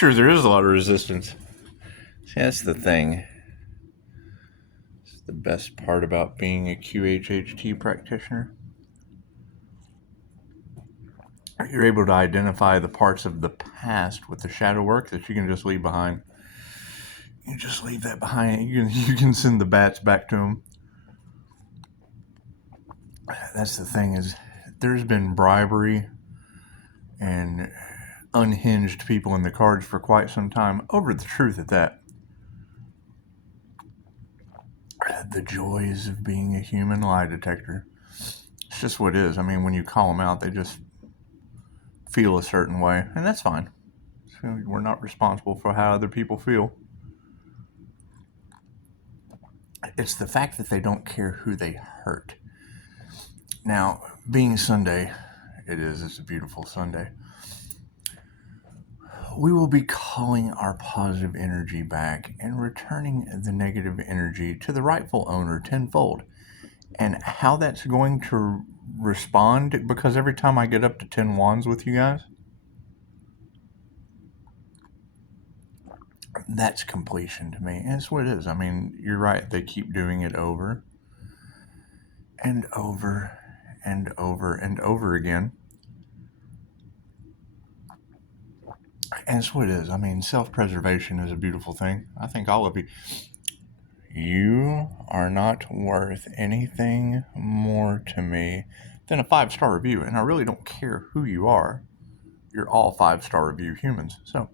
Sure, there is a lot of resistance. See, that's the thing. It's the best part about being a QHHT practitioner. You're able to identify the parts of the past with the shadow work that you can just leave behind. You just leave that behind. You can send the bats back to them. That's the thing, is there's been bribery and unhinged people in the cards for quite some time over the truth at that. The joys of being a human lie detector. It's just what it is. I mean, when you call them out, they just feel a certain way, and that's fine. So we're not responsible for how other people feel. It's the fact that they don't care who they hurt. Now, being Sunday, it's a beautiful Sunday. We will be calling our positive energy back and returning the negative energy to the rightful owner tenfold. And how that's going to respond, because every time I get up to 10 wands with you guys, that's completion to me. And it's what it is. I mean, you're right. They keep doing it over and over and over and over again. And it's what it is. I mean, self-preservation is a beautiful thing. I think all of you are not worth anything more to me than a 5-star review. And I really don't care who you are. You're all 5-star review humans. So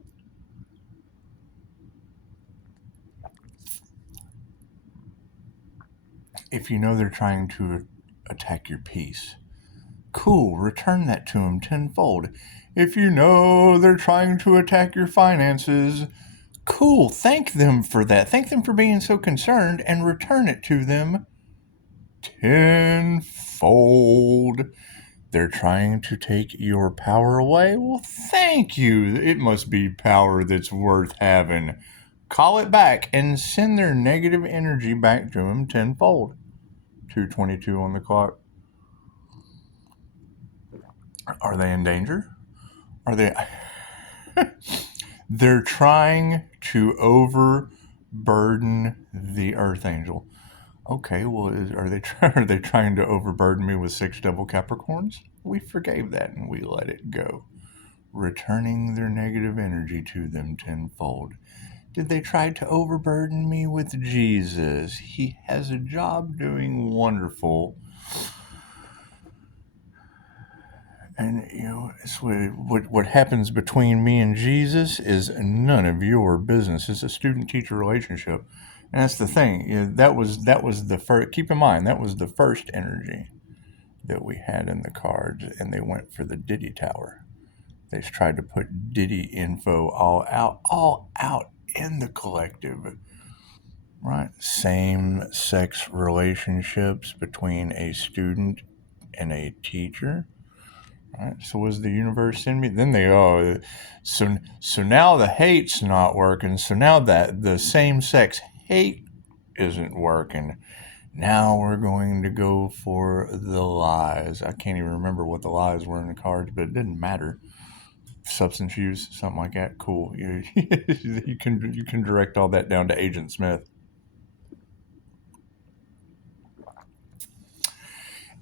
if you know they're trying to attack your peace, cool, return that to them tenfold. If you know they're trying to attack your finances, cool, thank them for that. Thank them for being so concerned and return it to them tenfold. They're trying to take your power away? Well, thank you. It must be power that's worth having. Call it back and send their negative energy back to them tenfold. 2:22 on the clock. Are they in danger? Are they? They're trying to overburden the Earth Angel. Okay, well, are they trying to overburden me with 6 double Capricorns? We forgave that and we let it go, returning their negative energy to them tenfold. Did they try to overburden me with Jesus? He has a job doing wonderful. And, it's what happens between me and Jesus is none of your business. It's a student-teacher relationship. And that's the thing. That was the first. Keep in mind, that was the first energy that we had in the cards, and they went for the Diddy Tower. They tried to put Diddy info all out in the collective. Right? Same-sex relationships between a student and a teacher. Right, so was the universe in me? Then so now the hate's not working. So now that the same-sex hate isn't working. Now we're going to go for the lies. I can't even remember what the lies were in the cards, but it didn't matter. Substance use, something like that. Cool. You can direct all that down to Agent Smith.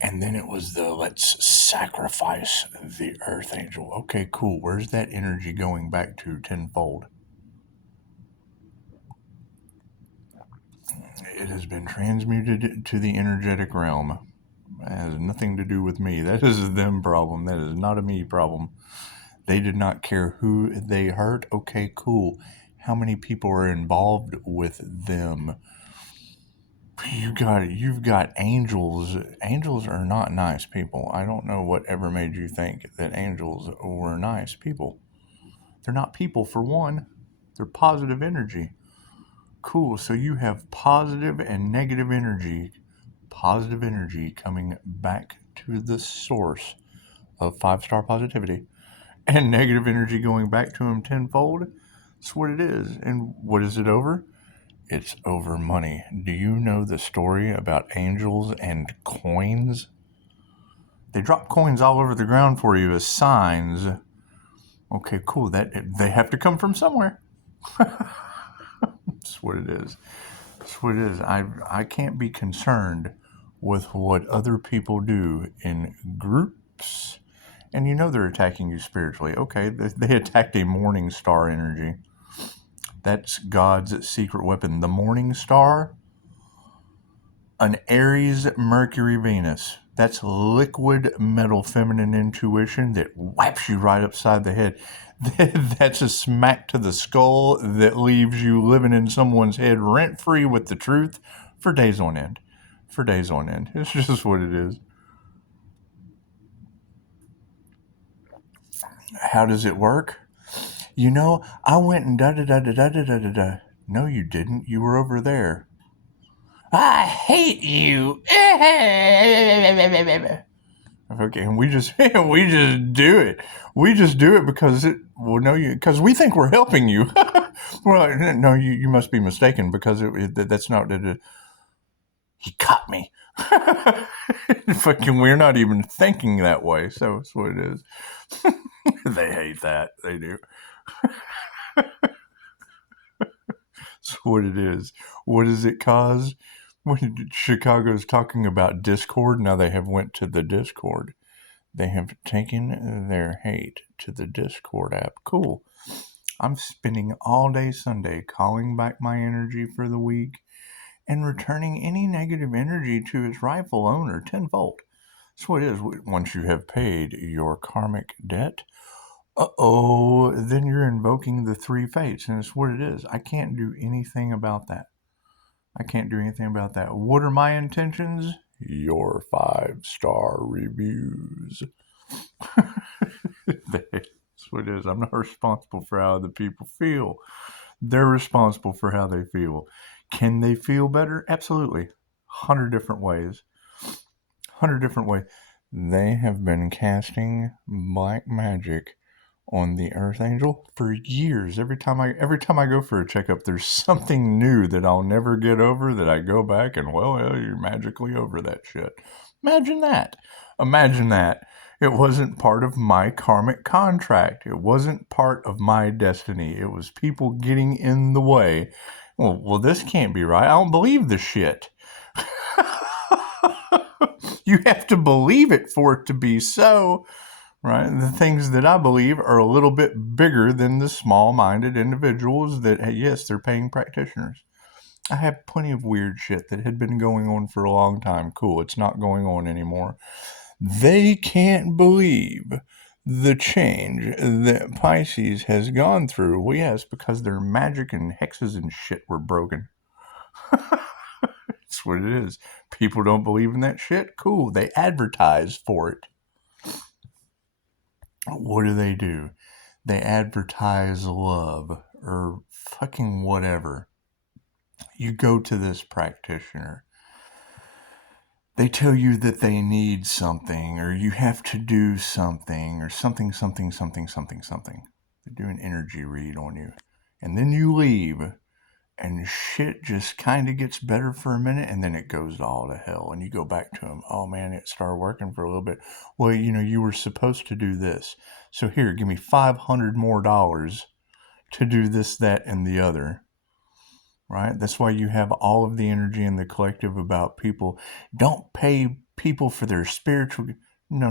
And then it was the let's sacrifice the Earth Angel. Okay, cool. Where's that energy going back to tenfold? It has been transmuted to the energetic realm. It has nothing to do with me. That is a them problem. That is not a me problem. They did not care who they hurt. Okay, cool. How many people are involved with them? You've got angels. Angels are not nice people. I don't know what ever made you think that angels were nice people. They're not people, for one. They're positive energy. Cool. So you have positive and negative energy. Positive energy coming back to the source of 5-star positivity. And negative energy going back to them tenfold. That's what it is. And what is it over? It's over money. Do you know the story about angels and coins? They drop coins all over the ground for you as signs. Okay, cool. That they have to come from somewhere. That's what it is. That's what it is. I can't be concerned with what other people do in groups. And you know they're attacking you spiritually. Okay, they attacked a morning star energy. That's God's secret weapon. The morning star, an Aries, Mercury, Venus. That's liquid metal feminine intuition that whaps you right upside the head. That's a smack to the skull that leaves you living in someone's head rent free with the truth for days on end. For days on end. It's just what it is. How does it work? You know, I went and da da da da da da da da da. No, you didn't. You were over there. I hate you. Okay, and we just we just do it. We just do it because because we think we're helping you. Well, no, you must be mistaken because that's not that. He caught me. Fucking, we're not even thinking that way. So that's what it is. They hate that. They do. That's what it is. What does it cause? When Chicago's talking about Discord, now they have went to the Discord. They have taken their hate to the Discord app. Cool. I'm spending all day Sunday calling back my energy for the week and returning any negative energy to its rightful owner tenfold. That's what it is. Once you have paid your karmic debt, then you're invoking the three fates, and it's what it is. I can't do anything about that. I can't do anything about that. What are my intentions? Your 5-star reviews. That's what it is. I'm not responsible for how other people feel. They're responsible for how they feel. Can they feel better? Absolutely. 100 different ways. 100 different ways. They have been casting black magic on the Earth Angel for years. Every time I go for a checkup, there's something new that I'll never get over that I go back and, well, you're magically over that shit. Imagine that. Imagine that. It wasn't part of my karmic contract. It wasn't part of my destiny. It was people getting in the way. Well, this can't be right. I don't believe this shit. You have to believe it for it to be so. Right? The things that I believe are a little bit bigger than the small-minded individuals that, yes, they're paying practitioners. I have plenty of weird shit that had been going on for a long time. Cool, it's not going on anymore. They can't believe the change that Pisces has gone through. Well, yes, because their magic and hexes and shit were broken. That's what it is. People don't believe in that shit? Cool, they advertise for it. What do? They advertise love or fucking whatever. You go to this practitioner. They tell you that they need something or you have to do something or something. They do an energy read on you. And then you leave and shit just kind of gets better for a minute and then it goes all to hell and you go back to them. Oh man, it started working for a little bit. Well, you were supposed to do this. So here, give me $500 more to do this, that, and the other. Right? That's why you have all of the energy in the collective about people. Don't pay people for their spiritual. No.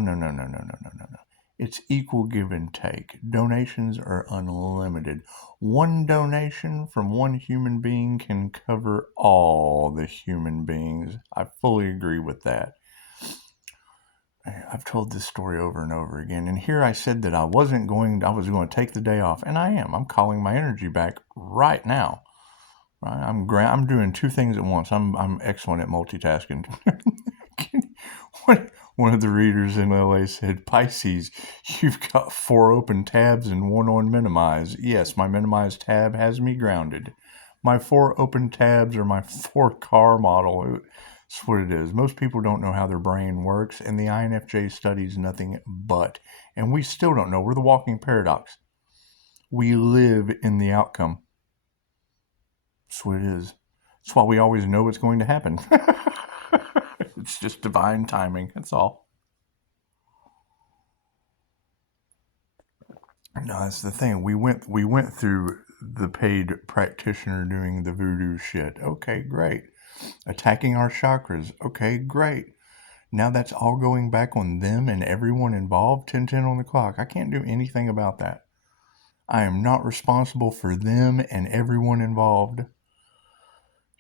It's equal give and take. Donations are unlimited. One donation from one human being can cover all the human beings. I fully agree with that. I've told this story over and over again. And here I said that I was going to take the day off. And I am. I'm calling my energy back right now. Right? I'm doing two things at once. I'm excellent at multitasking. One of the readers in LA said, Pisces, you've got 4 open tabs and 1 on minimize. Yes, my minimize tab has me grounded. My 4 open tabs are my 4 car model. That's what it is. Most people don't know how their brain works, and the INFJ studies nothing but. And we still don't know. We're the walking paradox. We live in the outcome. That's what it is. That's why we always know what's going to happen. It's just divine timing. That's all. No, that's the thing. We went through the paid practitioner doing the voodoo shit. Okay, great. Attacking our chakras. Okay, great. Now that's all going back on them and everyone involved. 10:10 on the clock. I can't do anything about that. I am not responsible for them and everyone involved.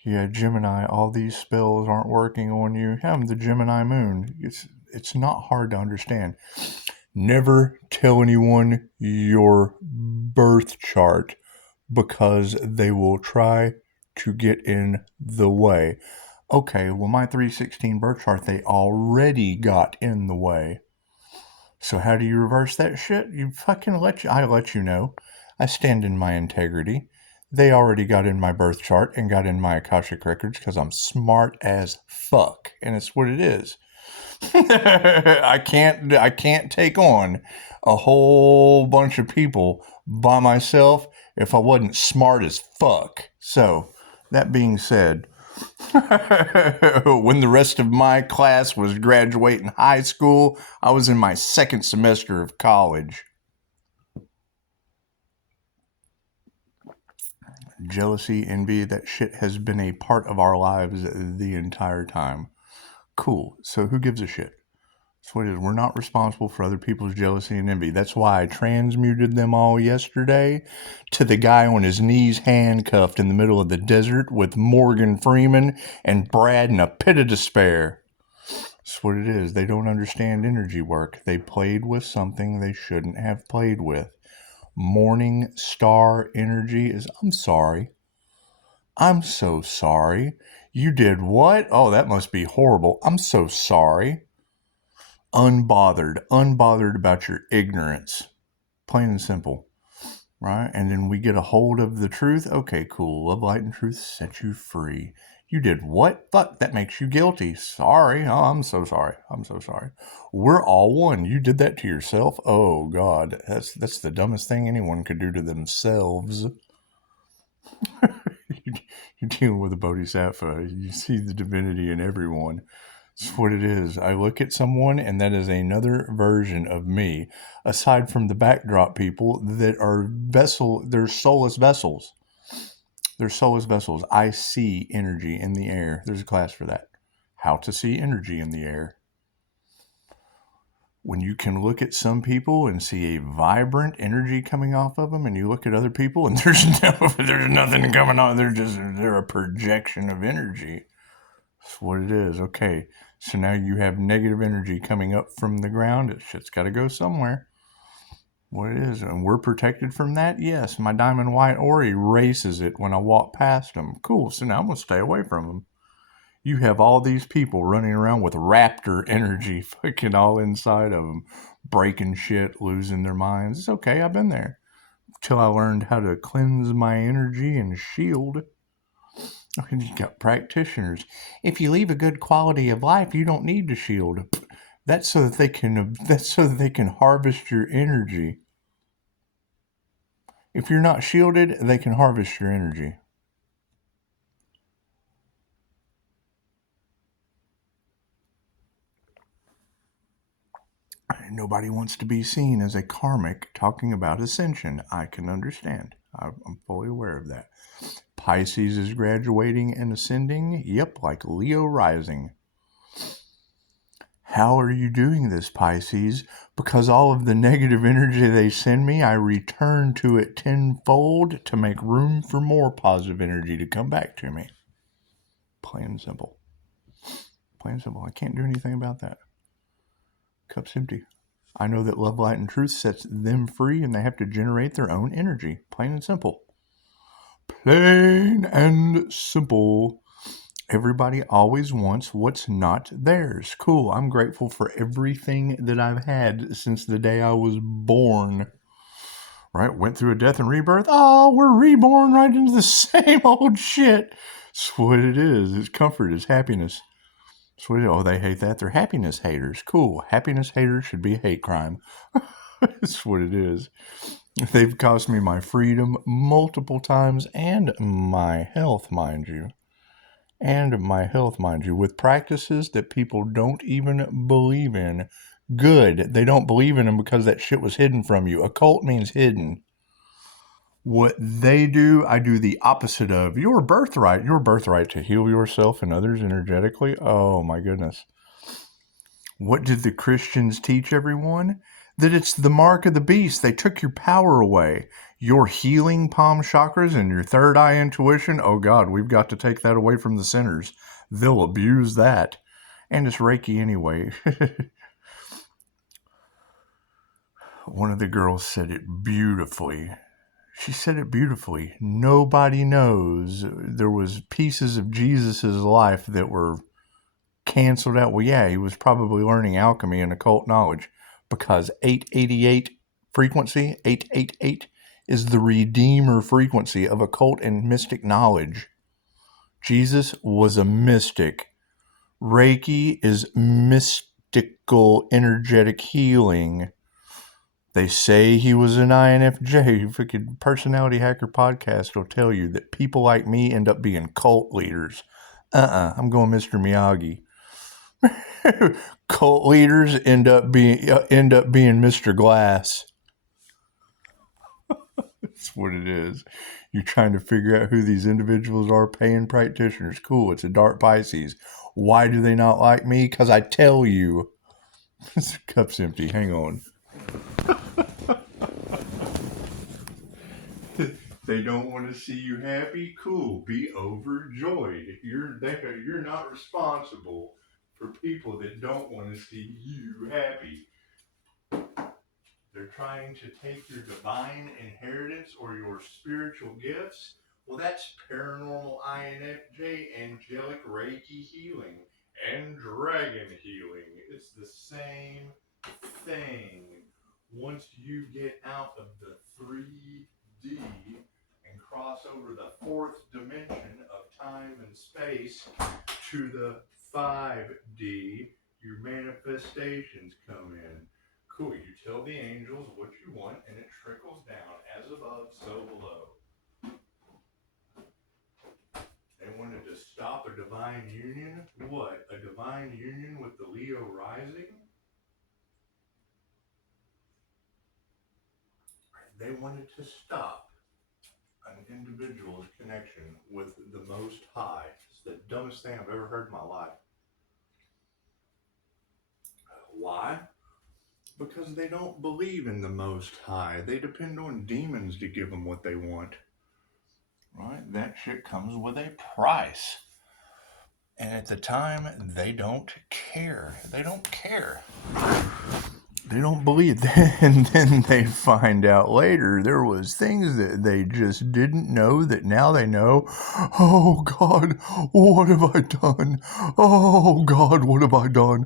Yeah, Gemini, all these spells aren't working on you. I'm the Gemini moon. It's not hard to understand. Never tell anyone your birth chart because they will try to get in the way. Okay, well, my 316 birth chart, they already got in the way. So how do you reverse that shit? You fucking I let you know. I stand in my integrity. They already got in my birth chart and got in my Akashic records because I'm smart as fuck, and it's what it is. I can't take on a whole bunch of people by myself if I wasn't smart as fuck. So, that being said, when the rest of my class was graduating high school, I was in my second semester of college. Jealousy, envy, that shit has been a part of our lives the entire time. Cool. So who gives a shit? That's what it is. We're not responsible for other people's jealousy and envy. That's why I transmuted them all yesterday to the guy on his knees handcuffed in the middle of the desert with Morgan Freeman and Brad in a pit of despair. That's what it is. They don't understand energy work. They played with something they shouldn't have played with. Morning star energy is, I'm sorry. I'm so sorry. You did what? Oh, that must be horrible. I'm so sorry. Unbothered about your ignorance. Plain and simple. Right? And then we get a hold of the truth. Okay, cool. Love, light, and truth set you free. You did what? Fuck, that makes you guilty. Sorry. Oh, I'm so sorry. I'm so sorry. We're all one. You did that to yourself. Oh God, that's the dumbest thing anyone could do to themselves. You're dealing with a bodhisattva. You see the divinity in everyone. It's what it is. I look at someone, and that is another version of me, aside from the backdrop people that are they're soulless vessels. They're soulless vessels. I see energy in the air. There's a class for that. How to see energy in the air. When you can look at some people and see a vibrant energy coming off of them, and you look at other people and there's nothing coming on. They're a projection of energy. That's what it is. Okay, so now you have negative energy coming up from the ground. It shit's got to go somewhere. What it is, and we're protected from that. Yes, my diamond white Ori races it when I walk past them. Cool. So now I'm gonna stay away from them. You have all these people running around with raptor energy fucking all inside of them, breaking shit, losing their minds. It's okay, I've been there. Till I learned how to cleanse my energy and shield. And you got practitioners. If you leave a good quality of life, you don't need to shield. That's so that they can harvest your energy. If you're not shielded, they can harvest your energy. Nobody wants to be seen as a karmic talking about ascension. I can understand. I'm fully aware of that. Pisces is graduating and ascending. Yep, like Leo rising. How are you doing this, Pisces? Because all of the negative energy they send me, I return to it tenfold to make room for more positive energy to come back to me. Plain and simple. Plain and simple. I can't do anything about that. Cup's empty. I know that love, light, and truth sets them free, and they have to generate their own energy. Plain and simple. Plain and simple. Everybody always wants what's not theirs. Cool. I'm grateful for everything that I've had since the day I was born. Right? Went through a death and rebirth. Oh, we're reborn right into the same old shit. That's what it is. It's comfort. It's happiness. Oh, they hate that. They're happiness haters. Cool. Happiness haters should be a hate crime. That's what it is. They've cost me my freedom multiple times and my health, mind you. With practices that people don't even believe in. Good. They don't believe in him because that shit was hidden from you. Occult means hidden. What they do, I do the opposite of. Your birthright to heal yourself and others energetically. Oh my goodness. What did the Christians teach everyone? That it's the mark of the beast. They took your power away. Your healing palm chakras and your third eye intuition. Oh God, we've got to take that away from the sinners. They'll abuse that. And it's Reiki anyway. One of the girls said it beautifully. She said it beautifully. Nobody knows. There was pieces of Jesus's life that were canceled out. Well, yeah, he was probably learning alchemy and occult knowledge because 888 frequency, 888 is the redeemer frequency of occult and mystic knowledge. Jesus was a mystic. Reiki is mystical energetic healing. They say he was an INFJ. Freaking Personality Hacker Podcast will tell you that people like me end up being cult leaders. I'm going Mr. Miyagi. Cult leaders end up being Mr. Glass. That's what it is. You're trying to figure out who these individuals are, paying practitioners. Cool, it's a dark Pisces. Why do they not like me? Because I tell you. This cup's empty. Hang on. They don't want to see you happy. Cool, be overjoyed. You're not responsible for people that don't want to see you happy. They're trying to take your divine inheritance or your spiritual gifts. Well, that's paranormal INFJ, angelic Reiki healing, and dragon healing. It's the same thing. Once you get out of the 3D and cross over the fourth dimension of time and space to the 5D, your manifestations come in. Cool, you tell the angels what you want and it trickles down, as above, so below. They wanted to stop a divine union. What? A divine union with the Leo rising? They wanted to stop an individual's connection with the Most High. It's the dumbest thing I've ever heard in my life. Why? Because they don't believe in the Most High. They depend on demons to give them what they want. Right? That shit comes with a price. And at the time, they don't care. They don't care. They don't believe that. And then they find out later there was things that they just didn't know that now they know. Oh God, what have I done? Oh God, what have I done?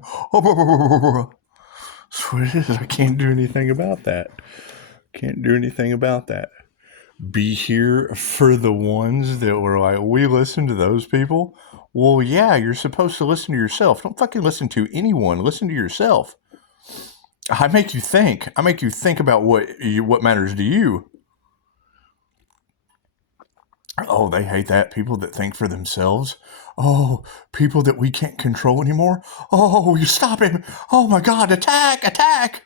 That's what it is. I can't do anything about that. Can't do anything about that. Be here for the ones that were like, we listen to those people. Well, yeah, you're supposed to listen to yourself. Don't fucking listen to anyone. Listen to yourself. I make you think. I make you think about what matters to you. Oh, they hate that. People that think for themselves. Oh, people that we can't control anymore. Oh, you stop him. Oh my God, attack, attack.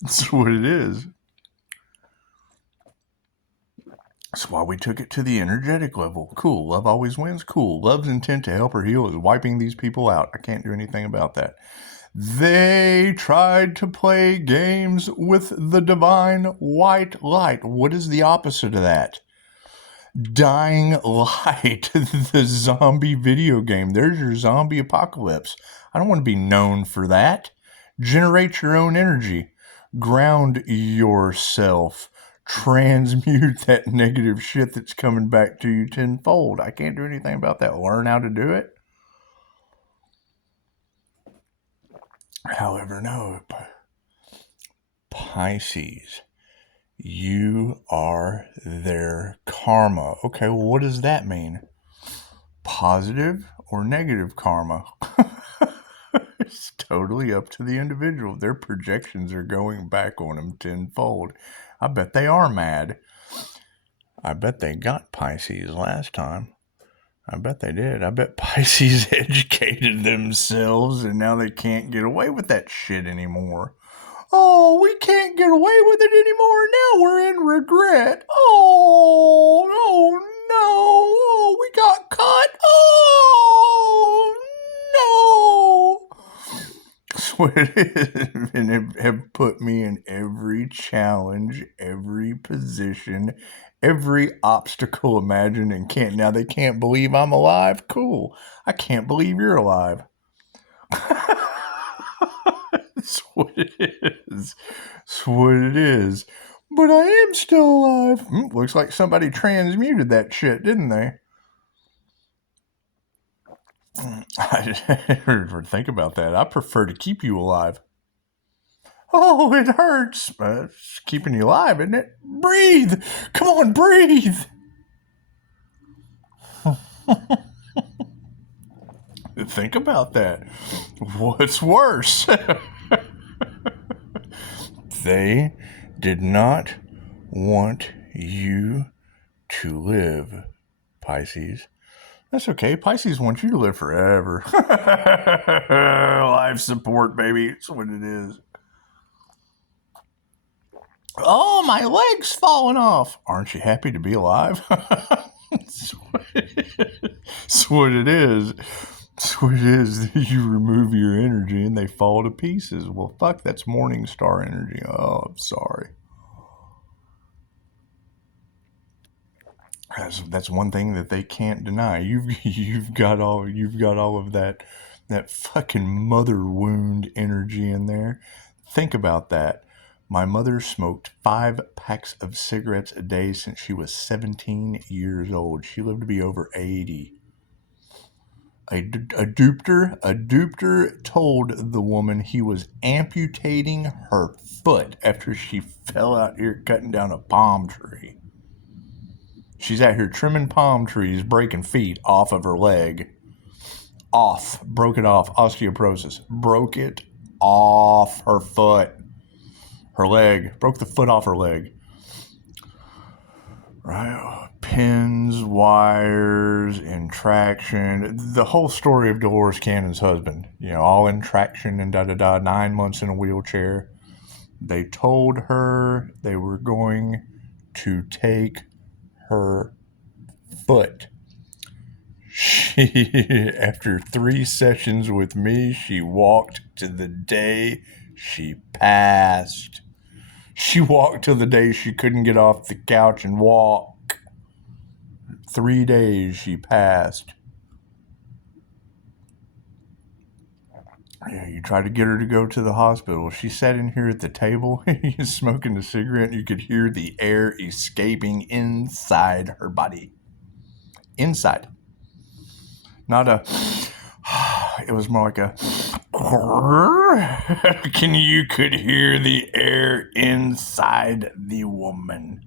That's what it is. That's why we took it to the energetic level. Cool. Love always wins. Cool. Love's intent to help or heal is wiping these people out. I can't do anything about that. They tried to play games with the divine white light. What is the opposite of that? Dying Light, the zombie video game. There's your zombie apocalypse. I don't want to be known for that. Generate your own energy. Ground yourself. Transmute that negative shit that's coming back to you tenfold. I can't do anything about that. Learn how to do it. However, no. Pisces. You are their karma. Okay, well, what does that mean? Positive or negative karma? It's totally up to the individual. Their projections are going back on them tenfold. I bet they are mad. I bet they got Pisces last time. I bet they did. I bet Pisces educated themselves and now they can't get away with that shit anymore. Oh, we can't get away with it anymore. Now we're in regret. Oh, oh no. Oh, we got caught. Oh, no. That's what it is. And have put me in every challenge, every position, every obstacle imagined, and now they can't believe I'm alive. Cool. I can't believe you're alive. That's what it is. That's what it is. But I am still alive. Looks like somebody transmuted that shit, didn't they? Think about that. I prefer to keep you alive. Oh, it hurts. It's keeping you alive, isn't it? Breathe. Come on, breathe. Think about that. What's worse? They did not want you to live, Pisces. That's okay. Pisces wants you to live forever. Life support, baby. That's what it is. Oh, my leg's falling off. Aren't you happy to be alive? That's what it is. That's what it is. You remove your energy and they fall to pieces. Well, fuck, that's morning star energy. Oh, I'm sorry. That's one thing that they can't deny. You've got all of that fucking mother wound energy in there. Think about that. My mother smoked 5 packs of cigarettes a day since she was 17 years old. She lived to be over 80. A dupter told the woman he was amputating her foot after she fell out here cutting down a palm tree. She's out here trimming palm trees, breaking feet off of her leg. Broke it off, osteoporosis. Broke it off her foot. Her leg, broke the foot off her leg. Right? Pins, wires, in traction. The whole story of Dolores Cannon's husband. All in traction and 9 months in a wheelchair. They told her they were going to take her foot. After 3 sessions with me, she walked to the day she passed. She walked till the day she couldn't get off the couch and walk. 3 days she passed. Yeah, you tried to get her to go to the hospital. She sat in here at the table, smoking a cigarette, and you could hear the air escaping inside her body. Inside. Not a... It was more like a... You could hear the air inside the woman.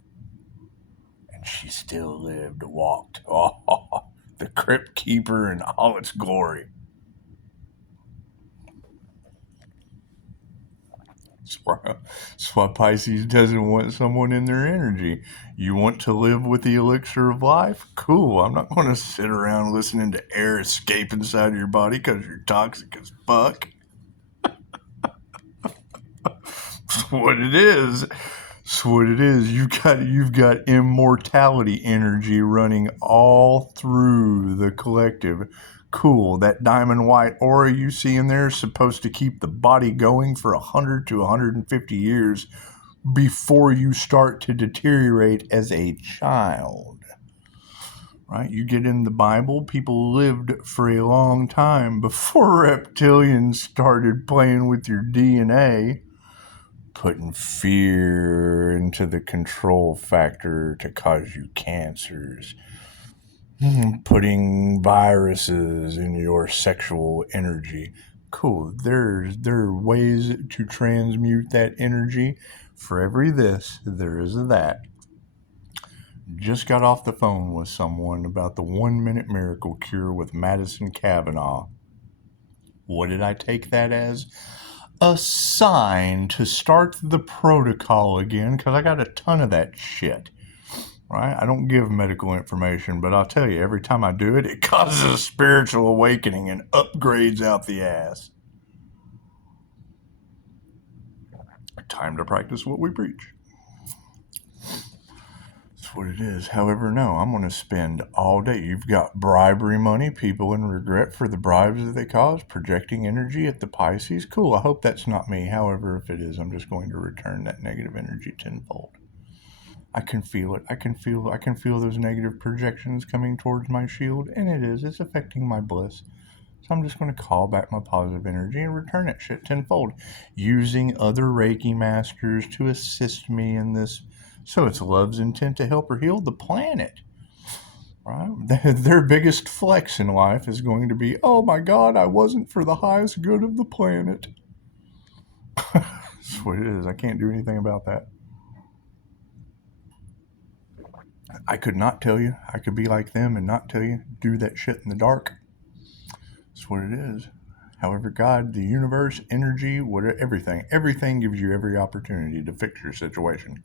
And she still lived, walked. Oh, the crypt keeper in all its glory. That's why Pisces doesn't want someone in their energy. You want to live with the elixir of life? Cool. I'm not going to sit around listening to air escape inside of your body because you're toxic as fuck. That's what it is. That's what it is. You've got immortality energy running all through the collective. Cool. That diamond white aura you see in there is supposed to keep the body going for 100 to 150 years before you start to deteriorate as a child. Right? You get in the Bible, people lived for a long time before reptilians started playing with your DNA, putting fear into the control factor to cause you cancers, putting viruses in your sexual energy. Cool. There are ways to transmute that energy. For every this, there is a that. Just got off the phone with someone about the 1-minute miracle cure with Madison Cavanaugh. What did I take that as? A sign to start the protocol again, because I got a ton of that shit. right? I don't give medical information, but I'll tell you, every time I do it, it causes a spiritual awakening and upgrades out the ass. Time to practice what we preach. That's what it is. However, no, I'm going to spend all day. You've got bribery money, people in regret for the bribes that they cause, projecting energy at the Pisces. Cool. I hope that's not me. However, if it is, I'm just going to return that negative energy tenfold. I can feel it. I can feel those negative projections coming towards my shield, and it is. It's affecting my bliss. So I'm just going to call back my positive energy and return that shit tenfold, using other Reiki masters to assist me in this. So it's love's intent to help her heal the planet. Right? Their biggest flex in life is going to be, oh my God, I wasn't for the highest good of the planet. That's what it is. I can't do anything about that. I could not tell you. I could be like them and not tell you. Do that shit in the dark. That's what it is. However, God, the universe, energy, whatever, everything gives you every opportunity to fix your situation.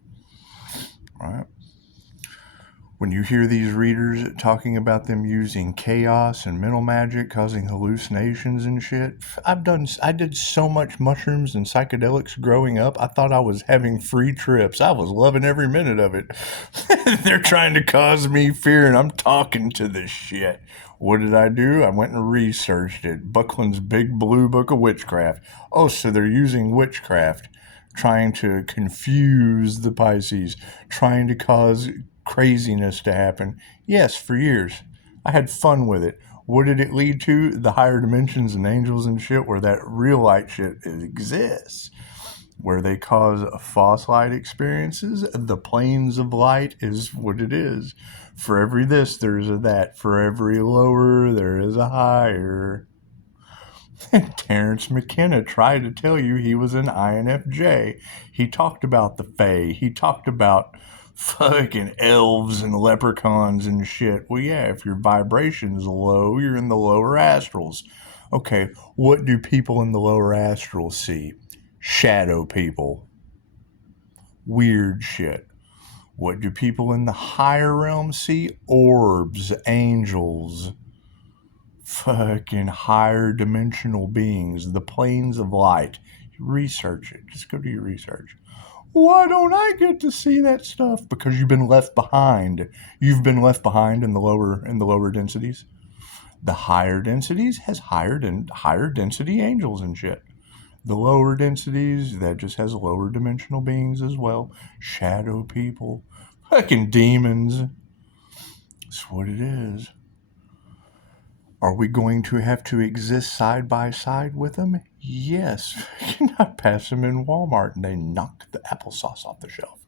Right? When you hear these readers talking about them using chaos and mental magic, causing hallucinations and shit, I did so much mushrooms and psychedelics growing up. I thought I was having free trips. I was loving every minute of it. They're trying to cause me fear, and I'm talking to this shit. What did I do? I went and researched it. Buckland's Big Blue Book of Witchcraft. Oh, so they're using witchcraft, trying to confuse the Pisces, trying to cause craziness to happen. Yes, for years. I had fun with it. What did it lead to? The higher dimensions and angels and shit, where that real light shit exists, where they cause false light experiences. The planes of light is what it is. For every this, there's a that. For every lower, there is a higher. Terrence McKenna tried to tell you he was an INFJ. He talked about the Fae. He talked about fucking elves and leprechauns and shit. Well, yeah, if your vibration's low, you're in the lower astrals. Okay, what do people in the lower astrals see? Shadow people. Weird shit. What do people in the higher realms see? Orbs, angels, fucking higher dimensional beings, the planes of light. Research it. Just go do your research. Why don't I get to see that stuff? Because you've been left behind. You've been left behind in the lower densities. The higher densities has higher density angels and shit. The lower densities, that just has lower dimensional beings as well. Shadow people. Fucking demons. That's what it is. Are we going to have to exist side by side with them? Yes. You cannot pass them in Walmart and they knocked the applesauce off the shelf.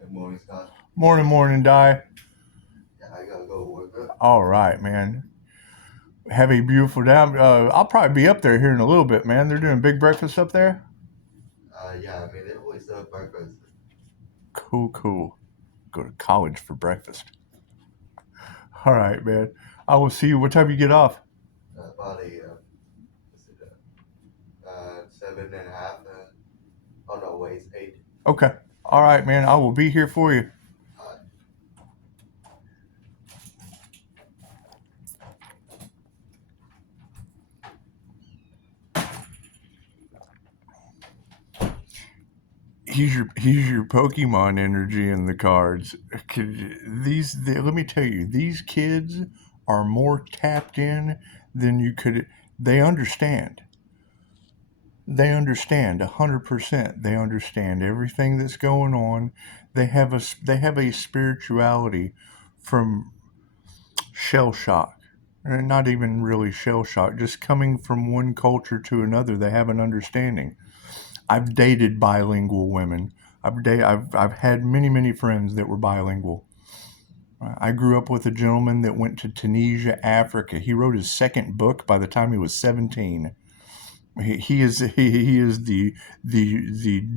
Good morning, Scott. Morning, Di. Yeah, I gotta go to work. All right, man. Have a beautiful day. I'll probably be up there here in a little bit, man. They're doing big breakfast up there. Yeah, I mean, they always serve breakfast. Cool. Go to college for breakfast. All right, man. I will see you. What time you get off? About a, 7.5. Oh no, wait, it's 8. Okay. All right, man. I will be here for you. He's your Pokemon energy in the cards. Let me tell you, these kids are more tapped in than you could. They understand. They understand 100%. They understand everything that's going on. They have a spirituality from shell shock. Not even really shell shock, just coming from one culture to another. They have an understanding. I've dated bilingual women. I've had many friends that were bilingual. I grew up with a gentleman that went to Tunisia, Africa. He wrote his second book by the time he was 17. He is the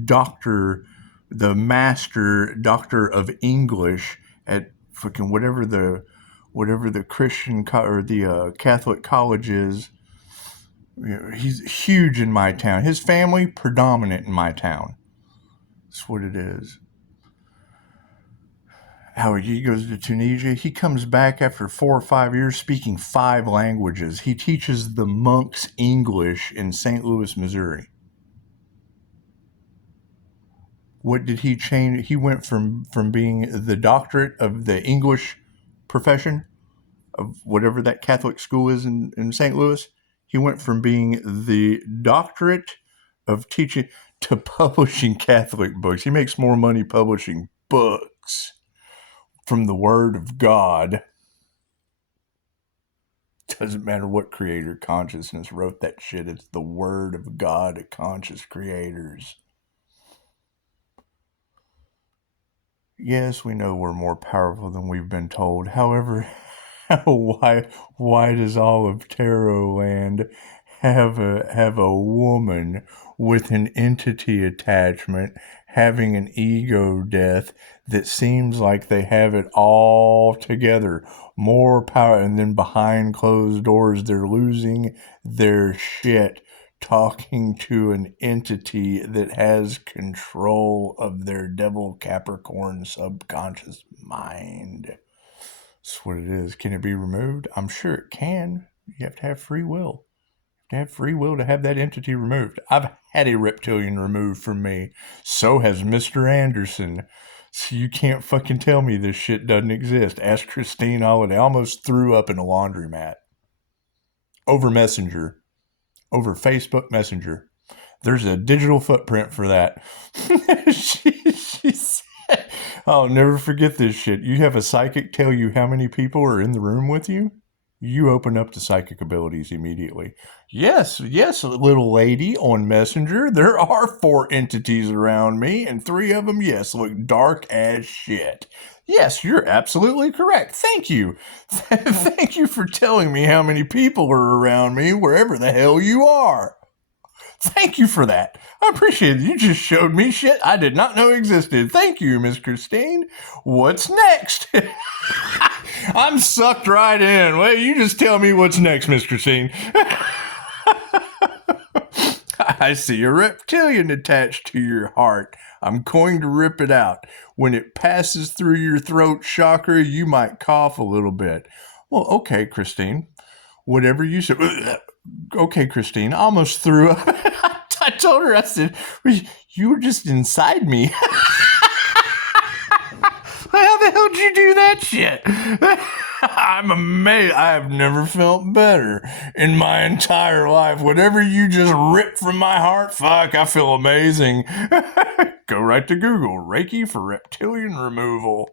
doctor, the master doctor of English at fucking whatever the Christian or the Catholic college is. He's huge in my town. His family predominant in my town. That's what it is. how he goes to Tunisia. He comes back after 4 or 5 years speaking 5 languages. He teaches the monks English in St. Louis, Missouri. What did he change? He went from being the doctorate of the English profession of whatever that Catholic school is in St. Louis. He went from being the doctorate of teaching to publishing Catholic books. He makes more money publishing books from the Word of God. Doesn't matter what creator consciousness wrote that shit. It's the Word of God, conscious creators. Yes, we know we're more powerful than we've been told. However, why does all of Tarot Land have a woman with an entity attachment having an ego death that seems like they have it all together, more power, and then behind closed doors they're losing their shit talking to an entity that has control of their devil Capricorn subconscious mind. That's what it is. Can it be removed? I'm sure it can. You have to have free will. You have free will to have that entity removed. I've had a reptilian removed from me. So has Mr. Anderson. So you can't fucking tell me this shit doesn't exist. Ask Christine Holiday. I almost threw up in a laundromat. Over Messenger. Over Facebook Messenger. There's a digital footprint for that. she said, I'll never forget this shit. You have a psychic tell you how many people are in the room with you? You open up to psychic abilities immediately. Yes, little lady on Messenger. There are 4 entities around me, and 3 of them, yes, look dark as shit. Yes, you're absolutely correct. Thank you. Thank you for telling me how many people are around me wherever the hell you are. Thank you for that. I appreciate it. You just showed me shit I did not know existed. Thank you, Miss Christine. What's next? I'm sucked right in. Well, you just tell me what's next, Miss Christine. I see a reptilian attached to your heart. I'm going to rip it out. When it passes through your throat chakra, you might cough a little bit. Well, okay, Christine. Whatever you said. Okay, Christine. I almost threw up. I told her, I said, you were just inside me. How the hell did you do that shit? I'm amazed. I have never felt better in my entire life. Whatever you just ripped from my heart, fuck, I feel amazing. Go right to Google. Reiki for reptilian removal.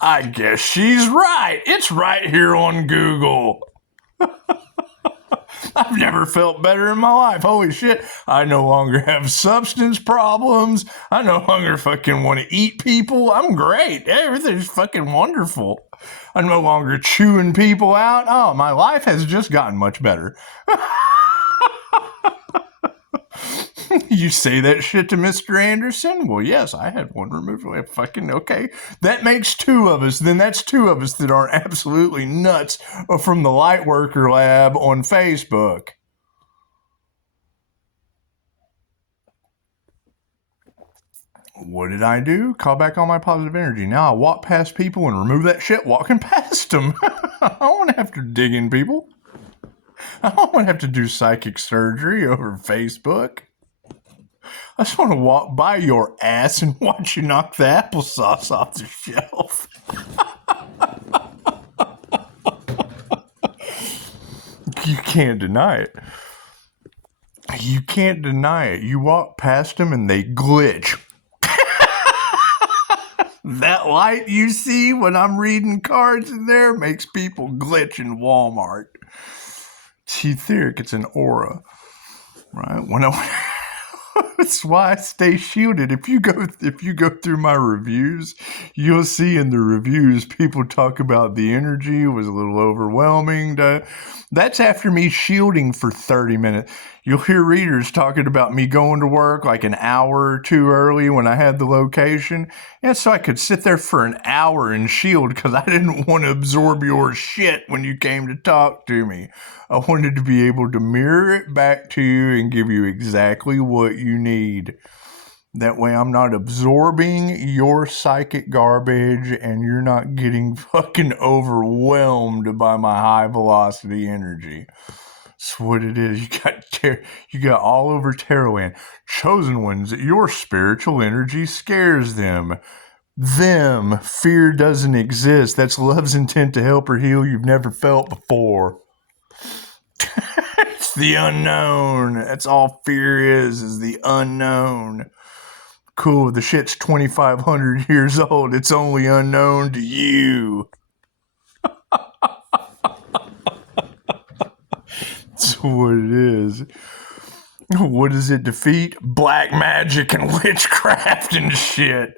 I guess she's right. It's right here on Google. I've never felt better in my life. Holy shit. I no longer have substance problems. I no longer fucking want to eat people. I'm great. Everything's fucking wonderful. I'm no longer chewing people out. Oh, my life has just gotten much better. You say that shit to Mr. Anderson? Well, yes, I had one removed. Fucking okay. That makes 2 of us. Then that's 2 of us that aren't absolutely nuts from the Lightworker Lab on Facebook. What did I do? Call back on my positive energy. Now I walk past people and remove that shit walking past them. I don't want to have to dig in people. I don't want to have to do psychic surgery over Facebook. I just want to walk by your ass and watch you knock the applesauce off the shelf. You can't deny it. You can't deny it. You walk past them and they glitch. That light you see when I'm reading cards in there makes people glitch in Walmart. It's etheric. It's an aura, right? That's why I stay shielded. If you go through my reviews, you'll see in the reviews people talk about the energy was a little overwhelming. That's after me shielding for 30 minutes. You'll hear readers talking about me going to work like an hour or 2 early when I had the location. And so I could sit there for an hour and shield because I didn't want to absorb your shit when you came to talk to me. I wanted to be able to mirror it back to you and give you exactly what you need. That way I'm not absorbing your psychic garbage and you're not getting fucking overwhelmed by my high velocity energy. That's what it is. You got all over Tarowan. Chosen ones, your spiritual energy scares them. Fear doesn't exist. That's love's intent to help or heal you've never felt before. It's the unknown. That's all fear is the unknown. Cool, the shit's 2,500 years old. It's only unknown to you. That's what it is. What does it defeat? Black magic and witchcraft and shit.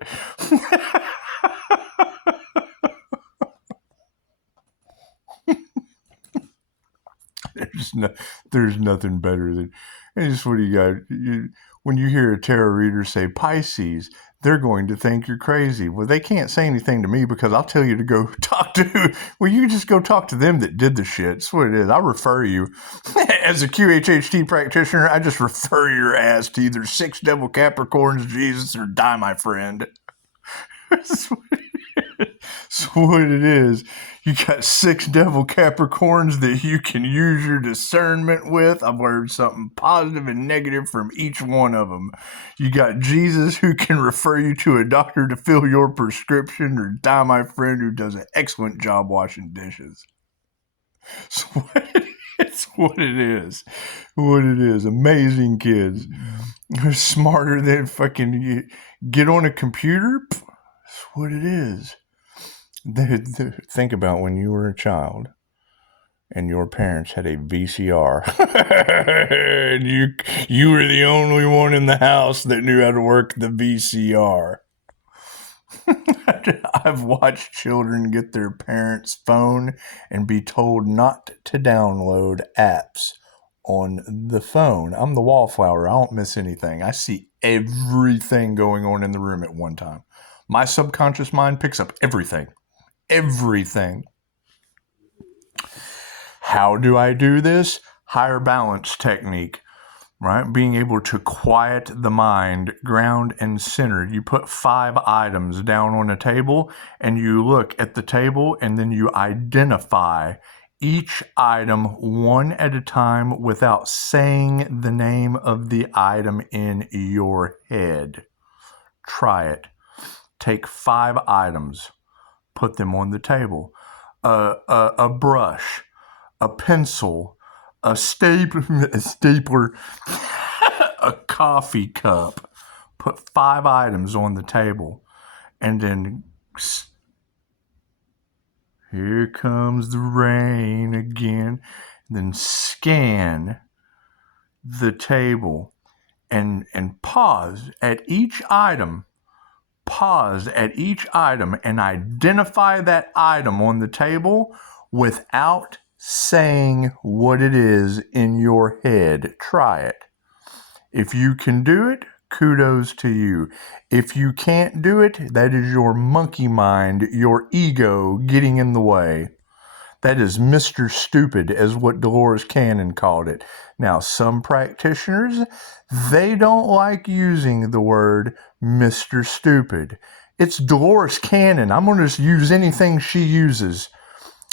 There's nothing better than. And just what do you got? When you hear a tarot reader say Pisces, they're going to think you're crazy. Well, they can't say anything to me because I'll tell you to go talk to. Well, you just go talk to them that did the shit. That's what it is. I'll refer you. As a QHHT practitioner, I just refer your ass to either Six Devil Capricorns, Jesus, or die, my friend. That's what it is. You got 6 devil Capricorns that you can use your discernment with. I've learned something positive and negative from each one of them. You got Jesus, who can refer you to a doctor to fill your prescription, or die, my friend, who does an excellent job washing dishes. It's what it is. What it is. Amazing kids. They're smarter than fucking get on a computer. That's what it is. Think about when you were a child and your parents had a VCR and you were the only one in the house that knew how to work the VCR. I've watched children get their parents' phone and be told not to download apps on the phone. I'm the wallflower. I don't miss anything. I see everything going on in the room at one time. My subconscious mind picks up everything. Everything. How do I do this? Higher balance technique, right? Being able to quiet the mind, ground and center. You put 5 items down on a table and you look at the table and then you identify each item one at a time without saying the name of the item in your head. Try it. Take 5 items. Put them on the table. A brush, a pencil, a stapler, a coffee cup. Put 5 items on the table, and then here comes the rain again. Then scan the table and pause at each item. Pause at each item and identify that item on the table without saying what it is in your head. Try it. If you can do it, kudos to you. If you can't do it, that is your monkey mind, your ego getting in the way. That is Mr. Stupid, as what Dolores Cannon called it. Now, some practitioners, they don't like using the word Mr. Stupid. It's Dolores Cannon. I'm going to use anything she uses.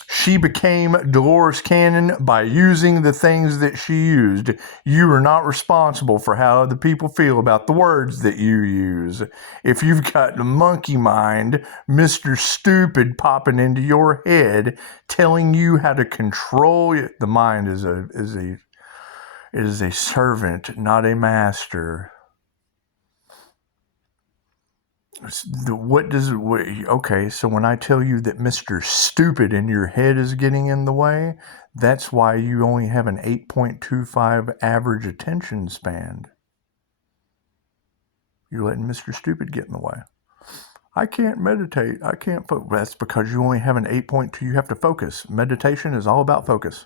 She became Dolores Cannon by using the things that she used. You are not responsible for how other people feel about the words that you use. If you've got the monkey mind, Mr. Stupid popping into your head, telling you how to control it, the mind is a servant, not a master. Okay, so when I tell you that Mr. Stupid in your head is getting in the way, that's why you only have an 8.25 average attention span. You're letting Mr. Stupid get in the way. I can't meditate. I can't focus. That's because you only have an 8.2. You have to focus. Meditation is all about focus.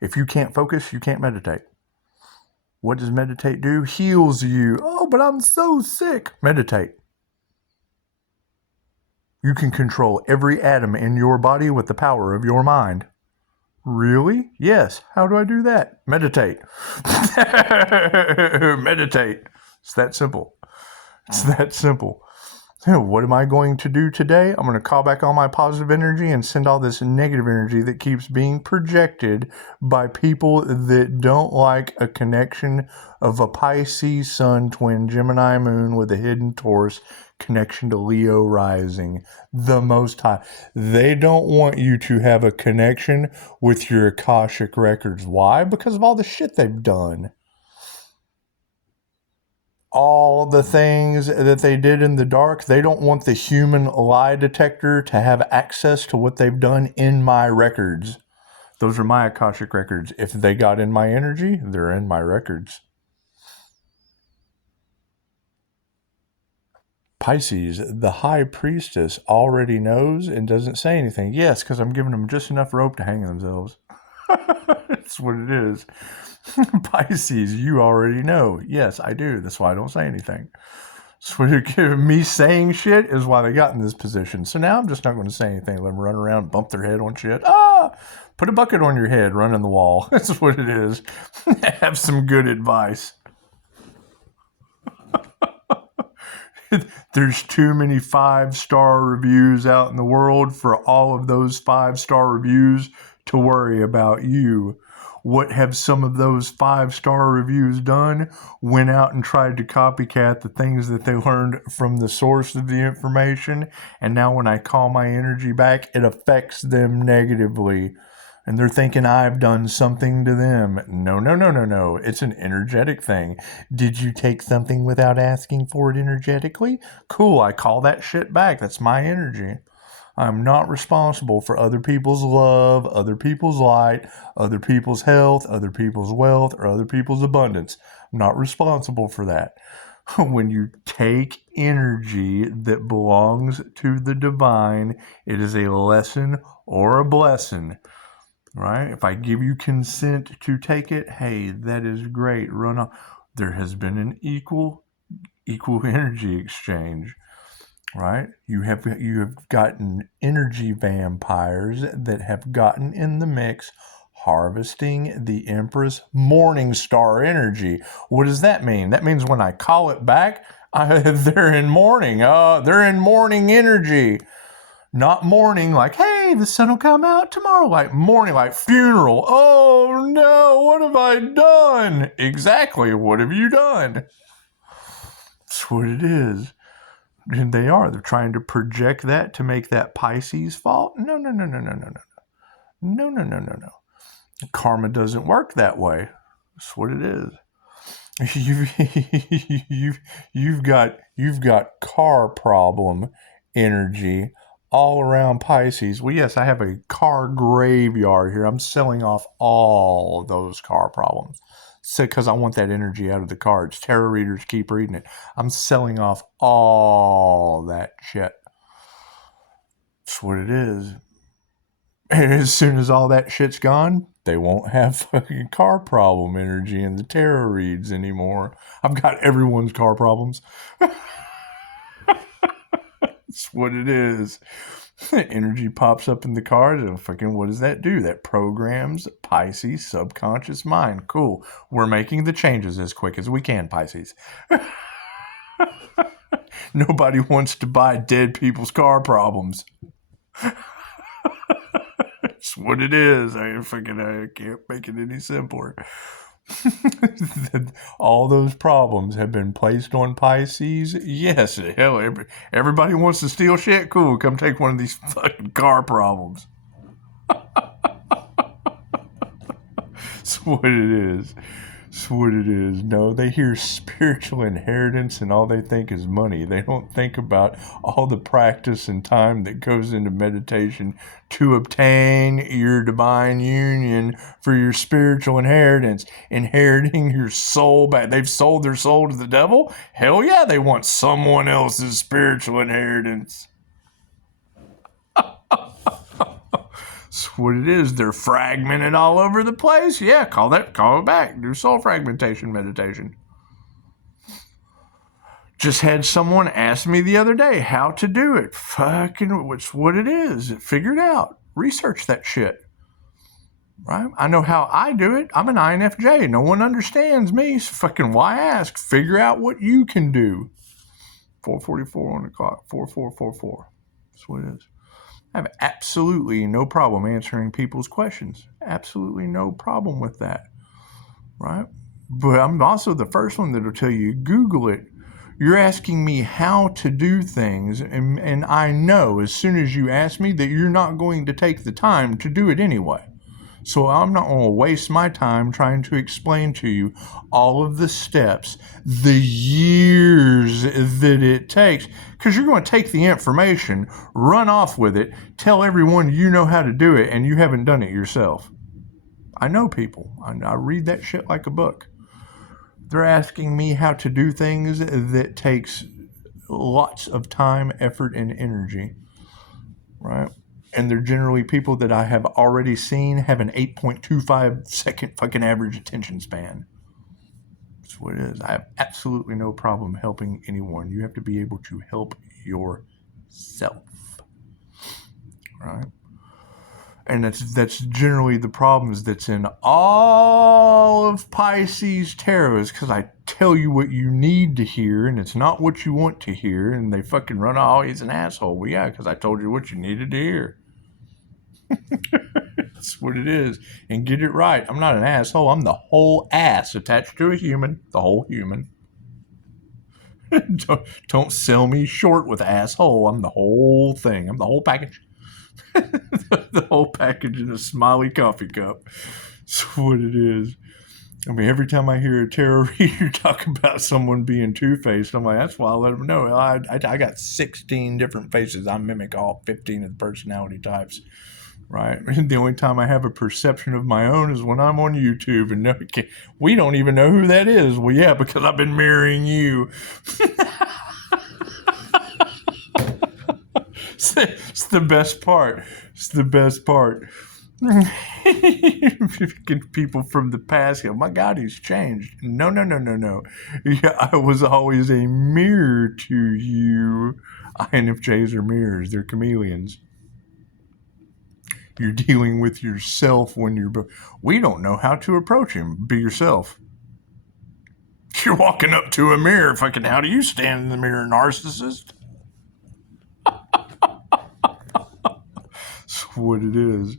If you can't focus, you can't meditate. What does meditate do? Heals you. Oh, but I'm so sick. Meditate. You can control every atom in your body with the power of your mind. Really? Yes. How do I do that? Meditate. Meditate. It's that simple. It's that simple. What am I going to do today? I'm going to call back all my positive energy and send all this negative energy that keeps being projected by people that don't like a connection of a Pisces Sun, twin Gemini Moon with a hidden Taurus connection to Leo rising, the Most High. They don't want you to have a connection with your Akashic records. Why? Because of all the shit they've done. All the things that they did in the dark, they don't want the human lie detector to have access to what they've done in my records. Those are my Akashic records. If they got in my energy, they're in my records. Pisces, the high priestess, already knows and doesn't say anything. Yes, because I'm giving them just enough rope to hang themselves. That's what it is. Pisces, you already know. Yes, I do. That's why I don't say anything. So me saying shit is why they got in this position. So now I'm just not going to say anything. Let them run around, bump their head on shit. Put a bucket on your head, run in the wall. That's what it is. Have some good advice. There's too many 5-star reviews out in the world for all of those 5-star reviews to worry about you. What have some of those 5-star reviews done? Went out and tried to copycat the things that they learned from the source of the information, and now when I call my energy back, it affects them negatively. And they're thinking I've done something to them. No, no, no, no, no. It's an energetic thing. Did you take something without asking for it energetically? Cool, I call that shit back. That's my energy. I'm not responsible for other people's love, other people's light, other people's health, other people's wealth, or other people's abundance. I'm not responsible for that. When you take energy that belongs to the divine, it is a lesson or a blessing. Right? If I give you consent to take it, hey, that is great. Run on. There has been an equal energy exchange, right? You have gotten energy vampires that have gotten in the mix, harvesting the Empress Morning Star energy. What does that mean? That means when I call it back, they're in mourning. They're in mourning energy. Not mourning like, hey, the sun will come out tomorrow. Like mourning, like funeral. Oh no, what have I done? Exactly, what have you done? That's what it is. And they are. They're trying to project that to make that Pisces fault. No, no, no, no, no, no, no. No, no, no, no, no. Karma doesn't work that way. That's what it is. You've got car problem energy all around Pisces. Well, yes, I have a car graveyard here. I'm selling off all those car problems. Because I want that energy out of the cards. Tarot readers keep reading it. I'm selling off all that shit. That's what it is. And as soon as all that shit's gone, they won't have fucking car problem energy in the tarot reads anymore. I've got everyone's car problems. That's what it is. Energy pops up in the cards, and fucking what does that do? That programs Pisces subconscious mind. Cool. We're making the changes as quick as we can, Pisces. Nobody wants to buy dead people's car problems. That's what it is. I can't make it any simpler. All those problems have been placed on Pisces. Yes, hell, everybody wants to steal shit. Cool, come take one of these fucking car problems. That's what it is. That's what it is. No, they hear spiritual inheritance and all they think is money. They don't think about all the practice and time that goes into meditation to obtain your divine union for your spiritual inheritance. Inheriting your soul back. They've sold their soul to the devil? Hell yeah, they want someone else's spiritual inheritance. That's what it is. They're fragmented all over the place. Yeah, call it back. Do soul fragmentation meditation. Just had someone ask me the other day how to do it. Fucking, it's what it is. Figure it out. Research that shit. Right? I know how I do it. I'm an INFJ. No one understands me. So fucking why ask? Figure out what you can do. 4:44 on the clock. 4444. That's what it is. I have absolutely no problem answering people's questions. Absolutely no problem with that. Right? But I'm also the first one that'll tell you, Google it. You're asking me how to do things, and I know as soon as you ask me that you're not going to take the time to do it anyway. So I'm not going to waste my time trying to explain to you all of the steps, the years that it takes, because you're going to take the information, run off with it, tell everyone you know how to do it, and you haven't done it yourself. I know people. I read that shit like a book. They're asking me how to do things that takes lots of time, effort, and energy, right? And they're generally people that I have already seen have an 8.25 second fucking average attention span. That's what it is. I have absolutely no problem helping anyone. You have to be able to help yourself, right? And that's generally the problems that's in all of Pisces tarot, is because I tell you what you need to hear and it's not what you want to hear, and they fucking run, oh, he's an asshole. Well, yeah, because I told you what you needed to hear. That's what it is. And get it right. I'm not an asshole. I'm the whole ass attached to a human. The whole human. Don't sell me short with asshole. I'm the whole thing. I'm the whole package. The whole package in a smiley coffee cup. That's what it is. I mean, every time I hear a tarot reader talk about someone being two-faced, I'm like, that's why I let them know. I got 16 different faces. I mimic all 15 of the personality types, right? And the only time I have a perception of my own is when I'm on YouTube, and we don't even know who that is. Well, yeah, because I've been mirroring you. It's the best part. It's the best part. People from the past go, my God, he's changed. No. Yeah, I was always a mirror to you. INFJs are mirrors. They're chameleons. You're dealing with yourself when you're... We don't know how to approach him. Be yourself. You're walking up to a mirror. Fucking, how do you stand in the mirror, narcissist? That's what it is.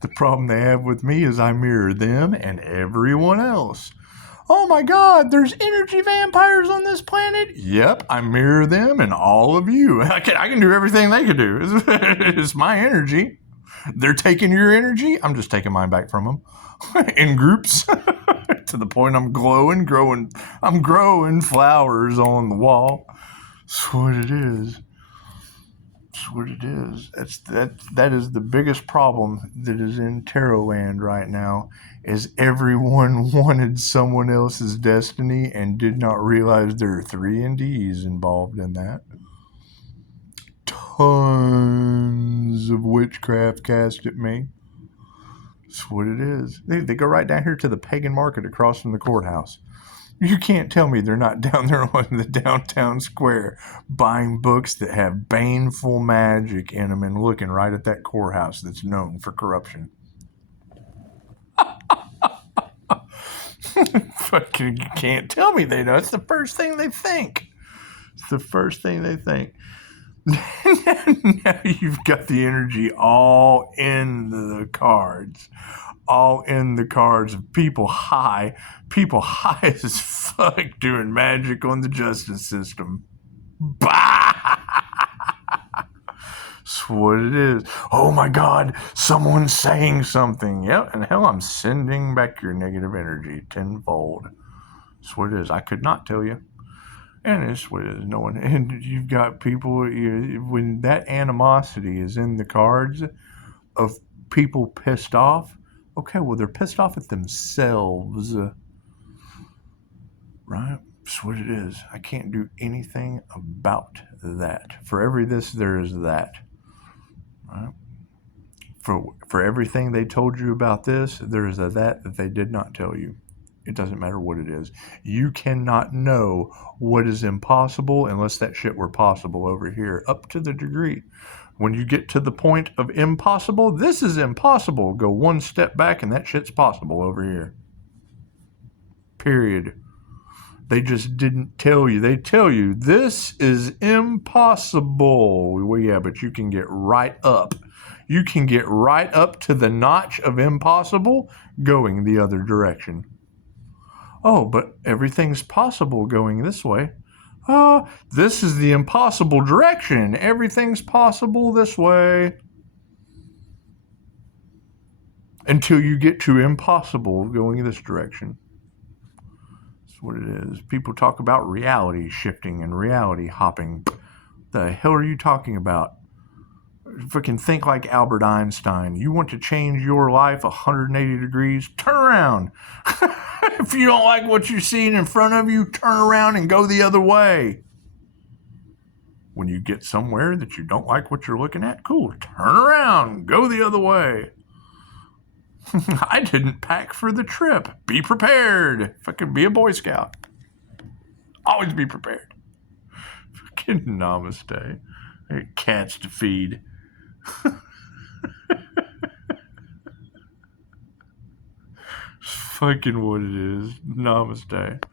The problem they have with me is I mirror them and everyone else. Oh my God, there's energy vampires on this planet? Yep, I mirror them and all of you. I can do everything they can do. It's my energy. They're taking your energy. I'm just taking mine back from them in groups to the point I'm growing flowers on the wall. That's what it is. That's what it is. That is the biggest problem that is in tarot land right now, is everyone wanted someone else's destiny and did not realize there are 3 NDEs involved in that. Tons of witchcraft cast at me. That's what it is. They go right down here to the pagan market across from the courthouse. You can't tell me they're not down there on the downtown square buying books that have baneful magic in them and looking right at that courthouse that's known for corruption. Fucking, you can't tell me they know. It's the first thing they think. It's the first thing they think. Now you've got the energy all in the cards. All in the cards of people high as fuck doing magic on the justice system. Bah! That's what it is. Oh my God, someone's saying something. Yep, and hell, I'm sending back your negative energy tenfold. That's what it is. I could not tell you. And it's what it is. No one, and you've got people, when that animosity is in the cards of people pissed off, okay, well, they're pissed off at themselves, right? That's what it is. I can't do anything about that. For every this, there is that, right? For everything they told you about this, there is a that they did not tell you. It doesn't matter what it is. You cannot know what is impossible unless that shit were possible over here, up to the degree. When you get to the point of impossible, this is impossible. Go one step back and that shit's possible over here. Period. They just didn't tell you. They tell you this is impossible. Well, yeah, but you can get right up. You can get right up to the notch of impossible going the other direction. Oh, but everything's possible going this way. This is the impossible direction. Everything's possible this way. Until you get to impossible going this direction. That's what it is. People talk about reality shifting and reality hopping. The hell are you talking about? Freaking think like Albert Einstein. You want to change your life 180 degrees? Turn around. If you don't like what you're seeing in front of you, turn around and go the other way. When you get somewhere that you don't like what you're looking at, cool, turn around, go the other way. I didn't pack for the trip. Be prepared. Fucking be a Boy Scout. Always be prepared. Fucking namaste. Cats to feed. Fucking what it is. Namaste.